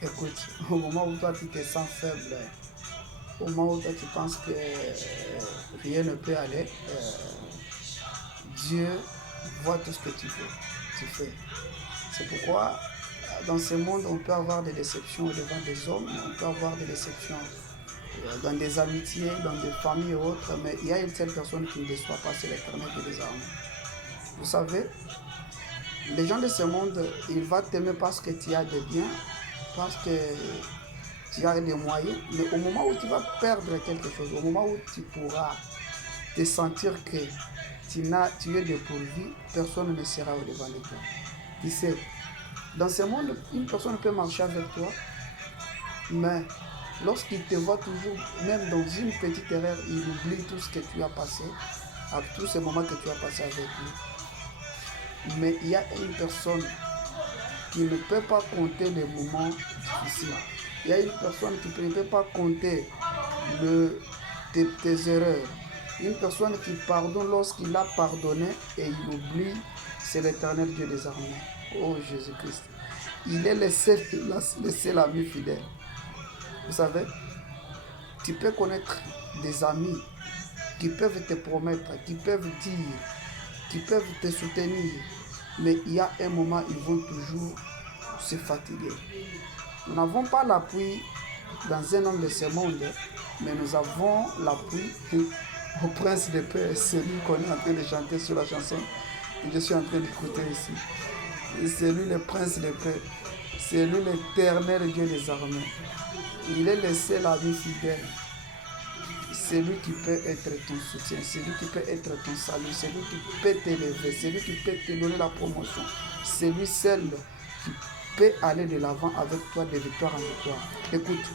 Écoute, au moment où toi tu te sens faible, au moment où toi tu penses que rien ne peut aller, Dieu voit tout ce que tu fais. C'est pourquoi dans ce monde, on peut avoir des déceptions devant des hommes, on peut avoir des déceptions dans des amitiés, dans des familles et autres, mais il y a une seule personne qui ne déçoit pas, c'est l'Éternel qui les armes. Vous savez, les gens de ce monde, ils vont t'aimer parce que tu as des biens, parce que tu as des moyens, mais au moment où tu vas perdre quelque chose, au moment où tu pourras te sentir que tu es dépourvu, personne ne sera au devant de toi. Tu sais, dans ce monde, une personne peut marcher avec toi, mais lorsqu'il te voit toujours, même dans une petite erreur, il oublie tout ce que tu as passé, à tous ces moments que tu as passé avec lui. Mais il y a une personne qui ne peut pas compter les moments difficiles. Il y a une personne qui ne peut pas compter tes erreurs. Une personne qui pardonne lorsqu'il a pardonné et il oublie, c'est l'Éternel Dieu des armées. Oh Jésus-Christ. Il est le seul ami fidèle. Vous savez, tu peux connaître des amis qui peuvent te promettre, qui peuvent dire, qui peuvent te soutenir, mais il y a un moment, ils vont toujours se fatiguer. Nous n'avons pas l'appui dans un homme de ce monde, mais nous avons l'appui au prince de paix, celui qu'on est en train de chanter sur la chanson que je suis en train d'écouter ici. C'est lui le prince de paix, c'est lui l'éternel Dieu des armées. Il est le seul ami fidèle. C'est lui qui peut être ton soutien, c'est lui qui peut être ton salut, c'est lui qui peut t'élever, c'est lui qui peut te donner la promotion. C'est lui seul qui peut aller de l'avant avec toi de victoire en victoire. Écoute,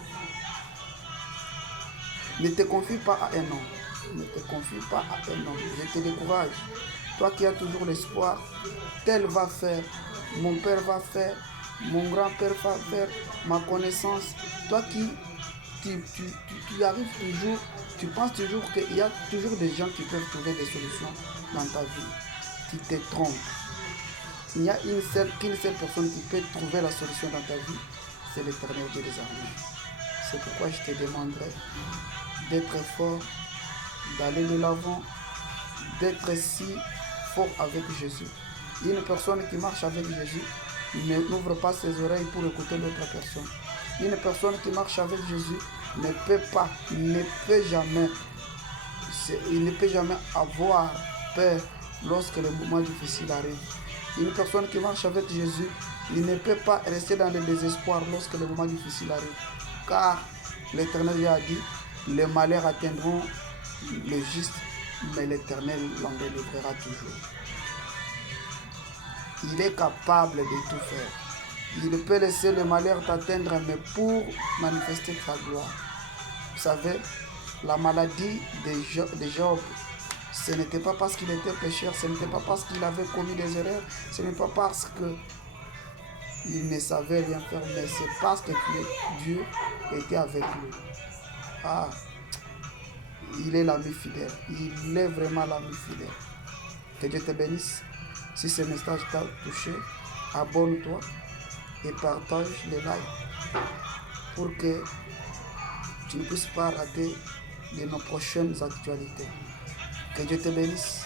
ne te confie pas à un homme. Ne te confie pas à un homme. Je te décourage. Toi qui as toujours l'espoir, tel va faire, mon père va faire, mon grand-père va faire, ma connaissance. Toi qui tu arrives toujours, tu penses toujours qu'il y a toujours des gens qui peuvent trouver des solutions dans ta vie. Tu te trompes. Il n'y a qu'une seule personne qui peut trouver la solution dans ta vie, c'est l'Éternel Dieu des armées. C'est pourquoi je te demanderai d'être fort, d'aller de l'avant, d'être si fort avec Jésus. Une personne qui marche avec Jésus n'ouvre pas ses oreilles pour écouter l'autre personne. Une personne qui marche avec Jésus ne peut jamais avoir peur lorsque le moment difficile arrive. Une personne qui marche avec Jésus, il ne peut pas rester dans le désespoir lorsque le moment difficile arrive. Car l'Éternel a dit, les malheurs atteindront le juste, mais l'Éternel l'en délivrera toujours. Il est capable de tout faire. Il peut laisser le malheur t'atteindre, mais pour manifester sa gloire. Vous savez, la maladie de Job, ce n'était pas parce qu'il était pécheur, ce n'était pas parce qu'il avait commis des erreurs, ce n'est pas parce qu'il ne savait rien faire, mais c'est parce que Dieu était avec lui. Ah, il est l'ami fidèle. Il est vraiment l'ami fidèle. Que Dieu te bénisse. Si ce message t'a touché, abonne-toi et partage les likes pour que tu ne puisses pas rater de nos prochaines actualités. Que Dieu te bénisse.